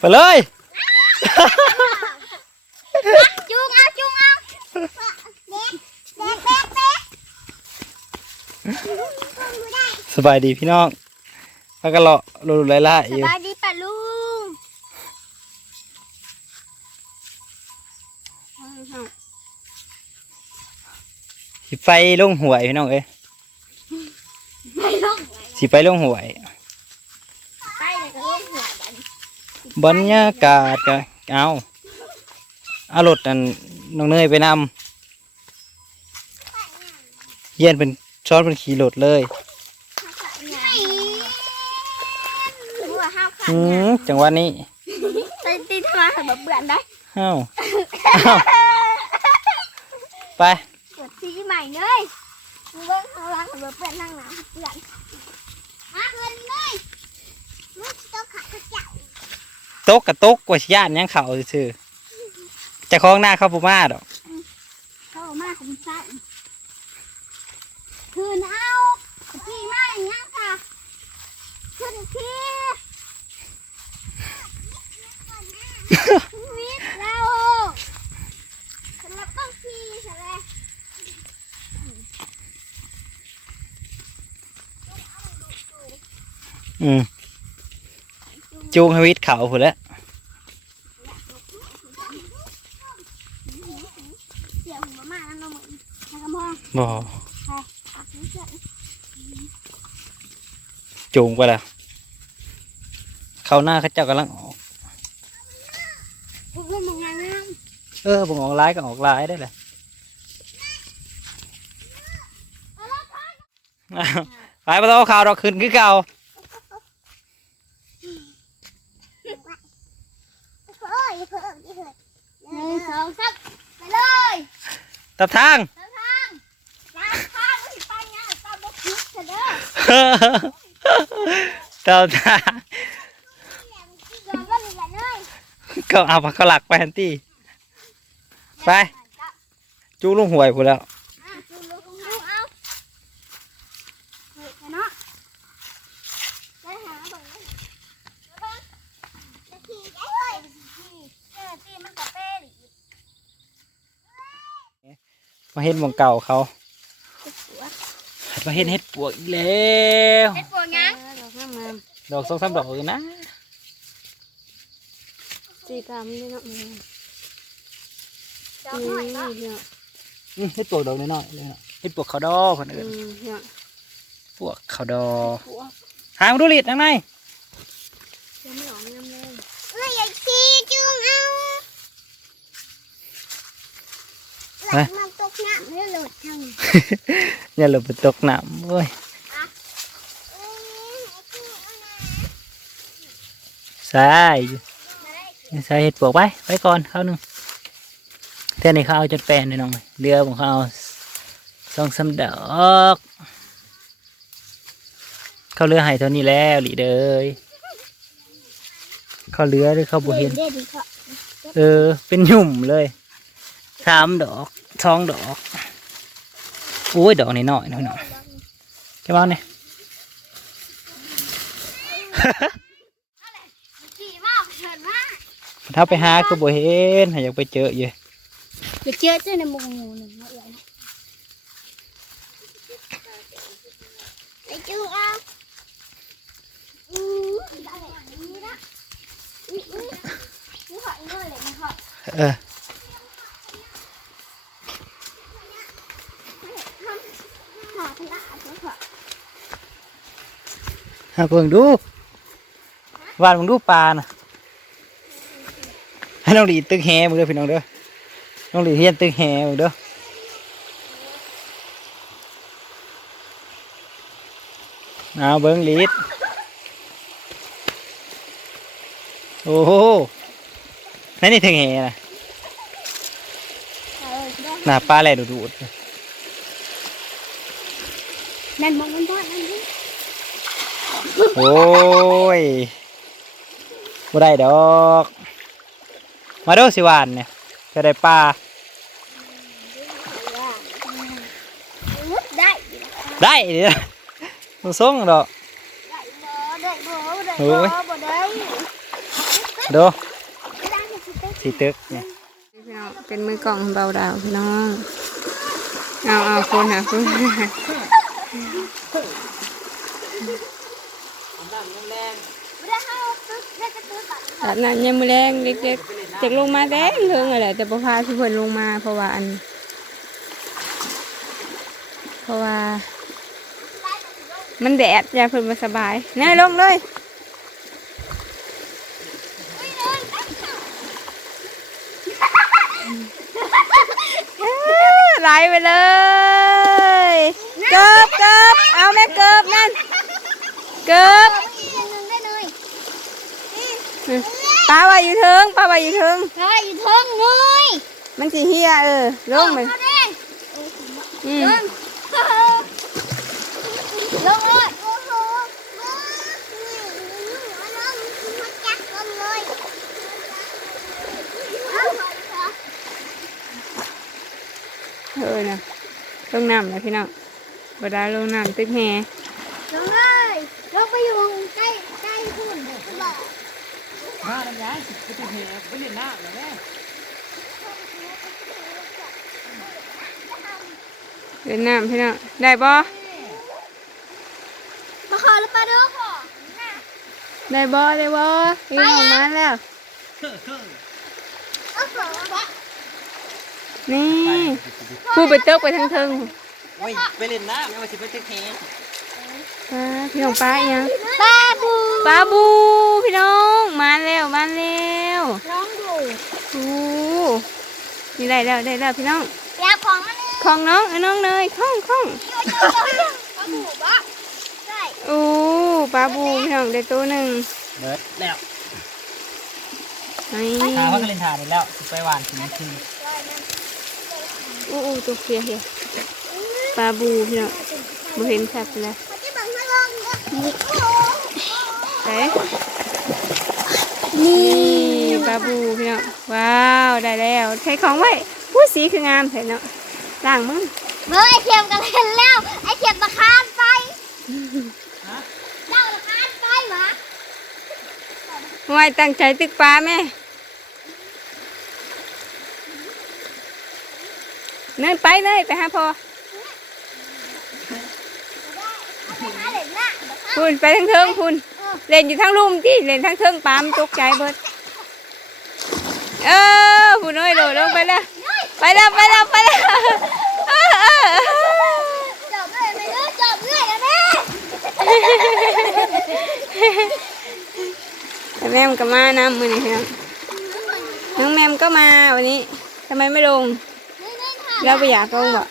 ไปเลยจุงเอาจุงเอาเด็กเด็กเด็กเด็กสบายดีพี่น้องพักกันเลาะลุไล่ล่าสอยู่บายดีป่ะลุงสิไปลงหวยพี่น้องเอ้ยไม่ลงสิไปลงหวย ไปเลยก็ลงหัวบัน บรรยากาศก็เอาเอารถนั่นน้องเนยไปนำเย็นเป็นช้อนเป็นขี่รถเลยหัวห้าวขาอืมจังหวะนี้ตีตีทำไมแบบเบื่อได้เอ้าเอ้าไปเกิดซีใหม่เลยมึงเบิ้งข้างล่างแบบเบื่อนั่งหนาเบื่อมาเงินเลยมึงต้องขัดกระเจ้า ตกกับตกกว่าชยานยังเขาซื่อๆจะคล้องหน้าเข้าปูมาดอกเข้ามาของฉันคืนเอาพี่มาอย่างนี้ค่ะขึ้นพี่วิทย์เราสำหรับต้องพี่ใช่ไหมอืม จูงให้วิทย์เขาพุ่นแหล้วเสียหัวมาแล้วน้องมึงนะครับพ่อบ่อักนี้เกิดจูงไปแล้วเขาหน้าเขาเจ้ากำลังออกพวกมึงงานงามเออบ่งออกร้ายก็ออกร้ายได้เลยอ้าวไปบ่ต้องเอาข่าวดอกขึ้นคือเก่า เฮ้ยเพิ่มนี่เถิด หนึ่งสองสามไปเลยตับทางทางทางทางทางไม่ไปงานตามรถคิดเถอะเด้อตับทางเดี๋ยวก็มีกันเลยก็เอาผักเขาหลักไปทันทีไปจูงลุงหวยพูนแล้ว อะดูลูกดูเอาเฮ้ยเนาะได้หาเบิ่งเลยเบิ่งจะขี่ได้เลยเออตีมันกระเป้ดิ มาเห็นหมองเก่าเขามาเห็นเห็ดปวกอีกแล้วเฮ็ดปวงยังดอกสองสามดอกเลยนะสี่กรัมนี่เนาะมันดอกหน่อยก็นี่เนาะนี่เห็ดปวกดอกน้อยๆเลยนะเห็ดปวกเขาดอคนอือื่นมเนาะปวกเขาดอหางดูลิดทางในยังไม่ออกน้ำเลยเอ้ยอย่าขี่จุงเอา หลังมันตกน้ำไม่หลุดทางอย่าหลบไปตกน้ำเว้ยเอ้ยไอ้จุงเอานะใช่ใส่เห็ดปวกไปไปก่อนเข้าวหนึงเท่านี้เขาเอาจนแปลนเลยน้องเรือของเขาเอาสองสามดอกเขาเรือให้เท่านี้แล้วหลีเดยเขาเรือหรือเขาบุเห็นเด็ดดีค่ะเออเป็นหยุ่มเลยสามดอก สองดอก โอ้ย ดอกนี่น้อยน้อยหน่อยแค่บ้านเนี่ยขี่มากเฉินมากถ้าไปหาก็บ่เห็นให้อยากไปเจออยู่เดี๋ยวเจอเจ้าในมุงงูหนึ่งมาเอ่ยไอ้จุงเอาอือได้แบบนี้นะอืออือนี่ขออีกหน่อยเลยนะขอเออ ขอพละขอขอ หา เพิ่งดูวานมึงดูปลาน่ะให้น้องหลีตึกแฮมึงเด้อพี่น้องเด้อน้องหลีเฮียนตึกแฮมึงเด้อเอาเบิ้งหลีดโอ้โหนั่นนี่ตึกแฮนะหน้าปลาแหล่ดูดูนั่นมองมันทอดนั่นดิ โอ้ยบ่ได้ดอก มาดูสิหวานเนี่ยจะได้ปลาได้ได้เดี๋ยมันส่งดอกโอ้ยดูสีตึกเนี่ยพี่น้องเป็นมือกล่องเบาดาวพี่น้องเอาเอาคนหาค นอาบน้ำยามมือแรงเด็กๆจากลงมาแดงเรื่งอะไรแต่บ่พาพี่เพิ่นลงมาเพราะว่าอัน เพราะว่า มันแดดอยาเพิ่นมาสบายนายลงเลยไหลไปเลยเกิบเกิบเอาแม่เกิบนั่น เกิบปลาว่าอยู่เทิงปลาว่าอยู่เทิงเฮ้ยอยู่ท้องเลยมันสิเฮียเออลงไปเอาดิอืมลงเลยโอ้โหลงมาจักลงเลยเอาเออนะลงน้ำนะพี่น้องบดาลงน้ำตึกแฮ ลงเลยลงไป อยู่ใกล้ใกล้หุ่นเด็กบอกมาทำยังไปติดเหวไปเล่นน้ำเหรอแม่เล่นน้ำพี่น้องได้บ่มาขอแล้วปลาดูขอได้บ่ได้บ่พี่น้องมาแล้วเอาขอนี่ผู้ไปเติกไปทางเทิงโอ้ยไปเล่นน้ำไม่ว่าสิไปติดเหวปลา พี่น้องปลาอีหยังปลาบูปลาบู พี่น้องมาแล้วมาแล้วน้องดูโอ้นี่ได้แล้วได้แล้วพี่น้องอยากของอันนี้ของน้องเอาน้องเนยข้องข้องปลาบูปะใช่โอ้ปลาบูพี่น้องได้ตัวหนึ่งเบิดแล้วนี่หาว่าก็เล่นทานนี่แล้วสิไปหวานกินคืนโอ้โอ้ตัวเฟียเฮียปลาบูพี่น้องบ่เห็นชัดเลย ลงนี่เอ๊ะนี่ปลาบูพี่น้องว้าวได้แล้วใช้ของไว้ผู้สีคืองามเห็นเนาะล่างมึงเมื่อไอเข็มกันเล่นแล้วไอเข็มตะคานไปเจ้าตะคานไปหวะไว้ตั้งใจตึกปลาแม่เนินไปเลยไปหาพอ ไปหาเล่นน่ะ คุณไปทางเทิงคุณเล่นอยู่ทางลุ่มที่เล่นทางเทิงปลามันตกใจเบิดเออผู้น้อยโดดลงไปแล้วไปแล้วไปแล้วไปแล้วเออเออจบเลยไม่รู้จบเลยนะแม่แต่แม่มก็มานะมือนี่ครับน้องแมมก็มาวันนี้ทำไมไม่ลงนี่นี่ค่ะเราไปอยากลงบ่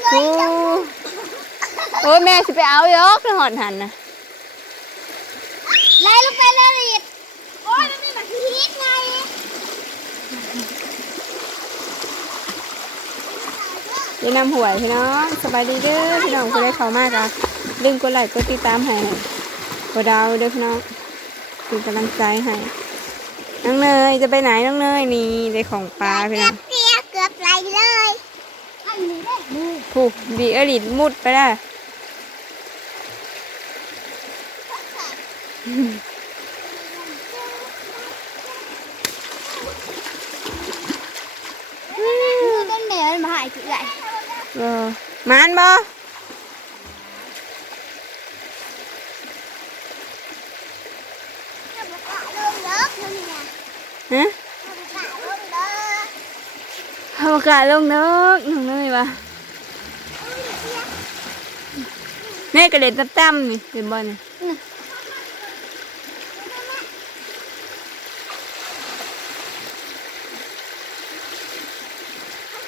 ไหลลงก็จีบเกือบหางเกือบเพิ่งเลโอ้ยโหแม่สิไปเอายกแล้วหอดหันนะไหลลงไปเลยลิดโอ้ยมันไม่แบบฮีทไงเดี๋ยวนำหวยพี่น้องสบายดีเด้อพี่น้องคนได้เขามากอะลืมกดไลค์กดติดตามให้กดดาวเด้อพี่น้องเป็นกำลังใจให้น้องเนยจะไปไหนน้องเนยนี่ได้ของปลาพี่น้องเปียเกือบไหลเลยไอ้นี่ได้ดู ผูกดีอริดมุดไปได้ต้นเมลมาหายกี่ไหลเออมานบ่ถ้าบุกะเลิกนั่นไงฮะถ้าบุกะลงเลิกเอากาศลงเนกน้องเนยบ่ แม่กระเด็นตั้มๆนี่เป็นบอลนี่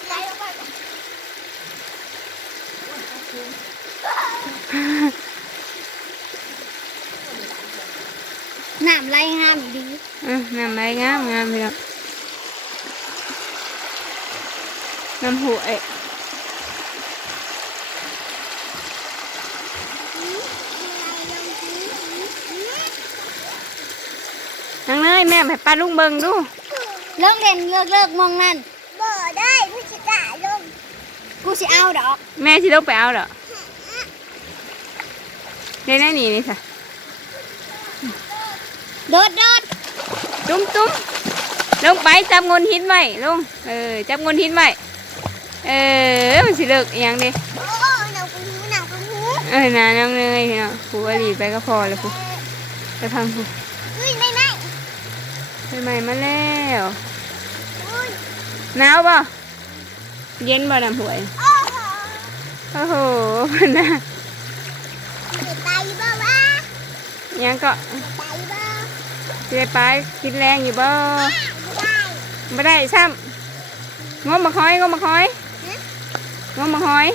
ไหลลงไปน้ำไหลห้ามดี อะน้ำไหลงามงามพี่น้องน้ำหัวเอะน้องเน ยแม่ให้ป้าลุงเบิงดูเลิกเล่นเลิกเลิกมองนั่นบ่ได้กูจะกะลงกูสิเอาดอก แม่ที่ลงไปเอาเหรอเดี๋ยวนั่นนี่นี่ค่ะโดดโดดตุ้มตุ้มลงไปจับงนหินไว้ลงเออจับงนหินไว้เออมันสิเลิกอหย่างเด้โอ้หนังกูหูหนังกูหูเออนาน้องเนยเนาะผูอลีไปก็พอแล้วผูไปพังผูอุ้ยไม่ไม่ไป ใหม่มาแล้วอุ้ยหนาวป่ะเย็นบ่น้ำหวย โอ้โหโอ้โหนะจะตายบ่วะยังก็จะตายบ่เกิดไปกินแรงอยู่บ่ไม่ได้ไม่ได้ซ้ำงมมาคอยงมมาคอยงมมาคอย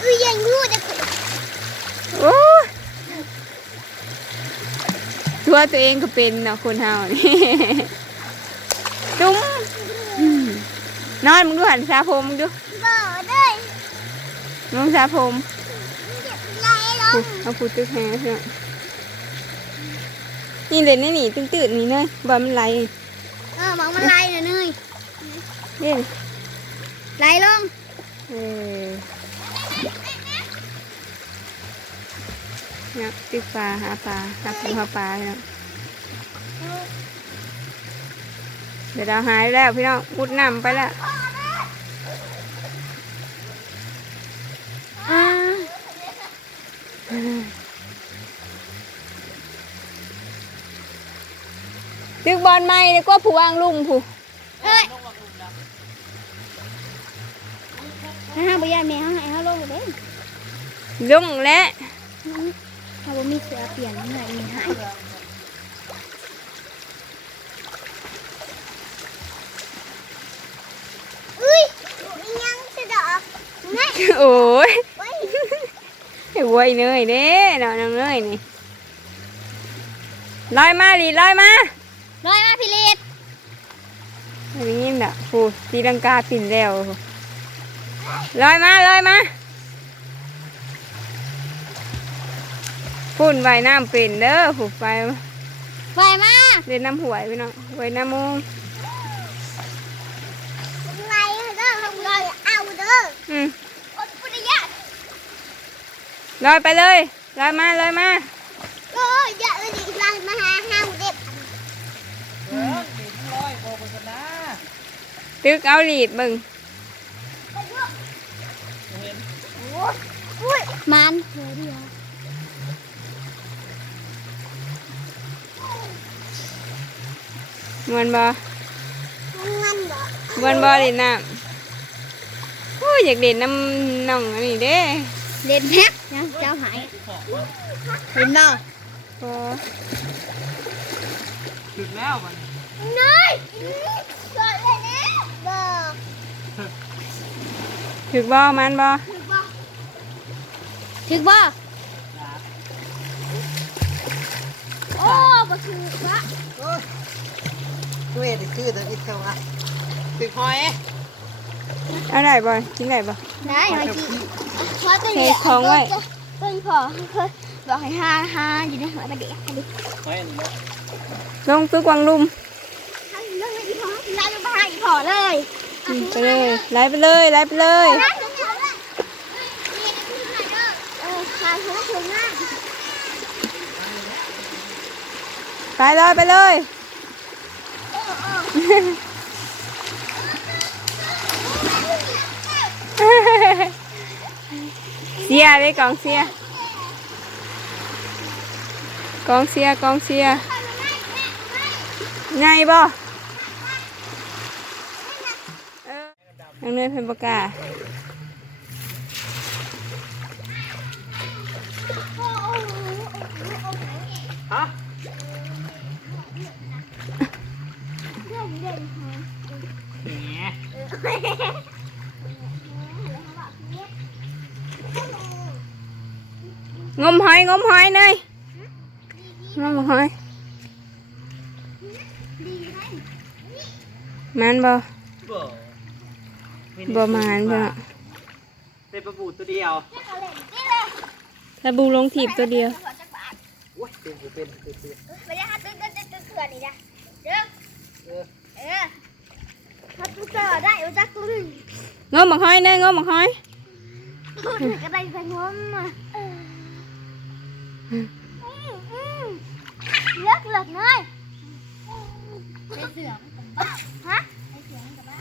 อุ้ยยังรู้จะขุดโอ้ย ตัวตัวเองก็เป็นเนาะคนเฮานี่จุ้มอืมนอนมึงดูหันสาผมมึงดูบ่เลยมึงสาผมเจ็บไหลลพูงเอาพูดตึกแฮเพื่อนนี่เลยนี่นี่ตื่นๆนี่เนยบ่มันไหลเออมองมันไหลเลยเนยนี่ไหลลงเออ นี่ยตึกปลาหาปลาหาปูหาปลาพี่น้องเดี๋ยวเราหายแล้วพี่น้องมุดน้ำไปแล้วอ่าตึกบอลใหม่เลยก็ผู้วางลุงผู้เฮ้ยห้าใบยาแม่ห้าให้ห้าลงเลยลุงและ ถ้าว่ามีเสือเปลี่ยนเมื่อมีหายอุ้ยยังสะดอกไงโอ้ยเว้ยไอ้วัยเนยเด้นอนน้องเนยนี่ลอยมาลีลอยมาลอยมาพิเลตอันนี้น่ะฟูตีลังกาปิ่นแล้วลอยมาลอยมา ฝุ่นว่ายน้ำเป็นเด้อผูกไปไปมาเล่นน้ำหวยไปเนาะไว้น้ำมุงไล่เด้อลงเลยเอาเด้ออืมอดปุริยะลอยไปเลยลอยมาลอยมาโอ้ยอย่าเลยดิลังมาหาห้าวเด็บเออเห็นร้อยโบกันนะตึกเอาหลีดมึงเห็นอุ้ยมันเดี๋ยวเดียว มวนบ่มันบ่มวนบ่เล่นน้ำโอ้ยอยากเล่นน้ำน้องอันนี้เด้เล่นแพ็กนะเจ้าหายเห็นบ่พอถึงแล้วมันน้อยสดเลยนะบ่ถึกบ่มันบ่ถึกบ่ถึกบ่โอ้บ่ถึกวะ ตัวเอคือตัวนี้เท่าไหร่ถึงหอยเอาได้บ่กินได้บ่ได้มาจีพอตัวเทเดียวของไว้เพิ่งพอเพิ่งบอกให้ห้าห้าอยู่ในหัวตะเกียบดิหอยอันนี้ลงตึกวังลุมให้เรื่องอีพอไล่ลงมาให้อีพอเลยอืมไปเลยไล่ไปเลยไล่ไปเลยไล่ลงมาเลยนี่คือไหนเด้อเออขาหัวถึงหน้าไปเลยไปเลย เสียเลยกองเสียกองเสียกองเสียไงบ่เออน้องเนยเป็นปากกา ฮะ เด่นเด่น แหม งมหอยงมหอยเนยงมหอยมันบ่บ่บ่มานบ่เป็นประบูตัวเดียวถ้าบูลงถีบตัวเดียวโอ้ยเป็นกูเป็นเป็นเป็นไม่ได้ฮัตตึ้งตึ้งตึ้งตึ้งเขื่อนนี่จ้ะเด้อเออ งออฮังเจอได้เอาจักลึงงมหอยเนยงมหอยก็ได้ไปงมอะเลือกเลือกเลยไปเสือมันกับบ้าฮะไปเสือมกับบ้า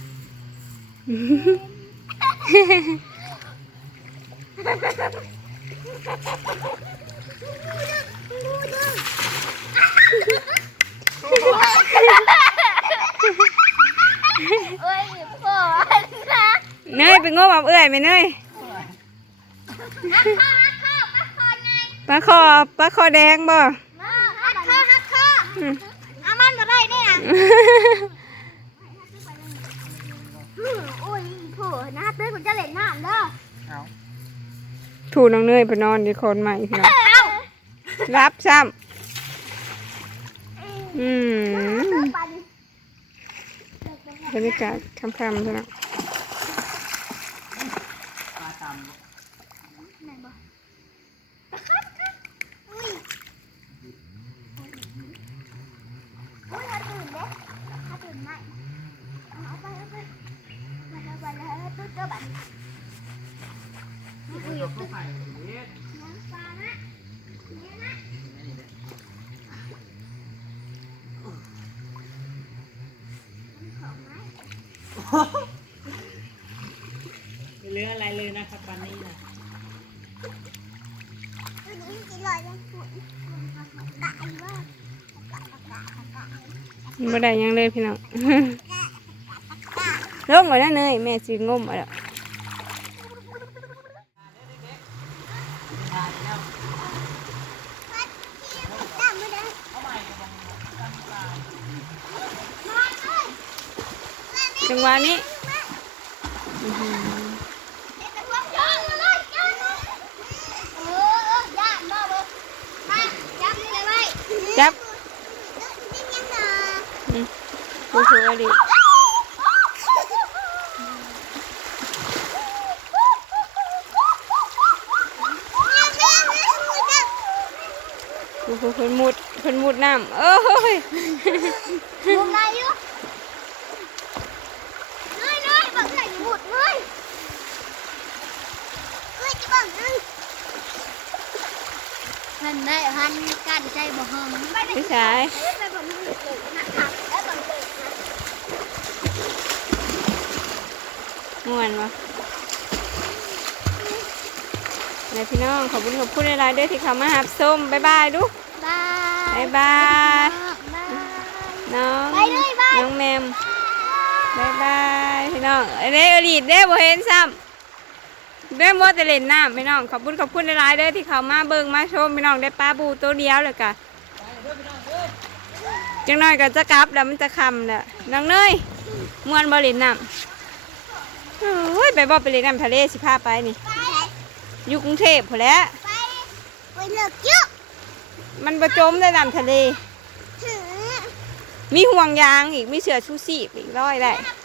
เอ้ยพ่อนะ เนยไปงมเอาเอื้อยไหมเนย ฮักข้อฮักข้อฮักข้อไง ปลาคอปลาคอแดงบ่ฮักข้อฮักข้ออืมอามันมาได้เนี่ยโอ้ยโถนะเต้ยผมจะเล่นน้ำเด้อเอาถูน้องเนยไปนอนดีคนใหม่พี่น้องเอ้ารับซ้ำอืมบรรยากาศค่ำๆพี่น้องปลาตำ ไหนบ่อุ้ยอุ้ยถ้าตื่นเด้ถ้าตื่นไม่เอาไปเอาไปไปแล้วไป แล้วตุ๊ดเจ้าบัตรอุ้ยตุ๊ดน้ำปลานะเนี่ยนะไม่เหลืออะไรเลยนะครับวันนี้นะบ่ได้หยังเลยพี่น้อง งก่อนนะเนยแม่สิงมเอาแล้วจังหวะนี้จับอืมผู้สูงอายุโอ้โหเพิ่นมุดเพิ่นมุดน้ำเอ้ยหันได้หันกันใจบ่ห้องไม่ได้พี่ชายไปบ่มือเลยนะครับแล้วบ่เลยนะม่วนวะนายพี่น้องขอบคุณขอบคุณหลายๆเด้อที่เข้ามาหับส้มบ๊ายบายดู บายบ๊ายบายบาย น้องไปเลยบาย น้องแมมบ๊ายบายพี่น้องเอ้ยเด้อลีดเด้อบ่เห็นซ้ำเด้อมัวแต่เล่นน้ำพี่น้องขอบคุณขอบคุณหลายๆเด้อที่เข้ามาเบิ่งมาชมพี่น้องได้ปลาบูตัวเดียวเลยกะจังน้อยก็จะกลับแล้วมันจะค่ำแล้วน้องเนยม่วนบ่เล่นน้ำโอ้ยไปบ่ไปเล่นน้ำทะเลสิพาไปนี่ไปอยู่กรุงเทพพอแหล้ว ไปไปเลิกจุ๊บ มันประจมได้น้ำทะเลถือมีห่วงยางอีก มีเสือชูชีพอีกร้อยได้ไป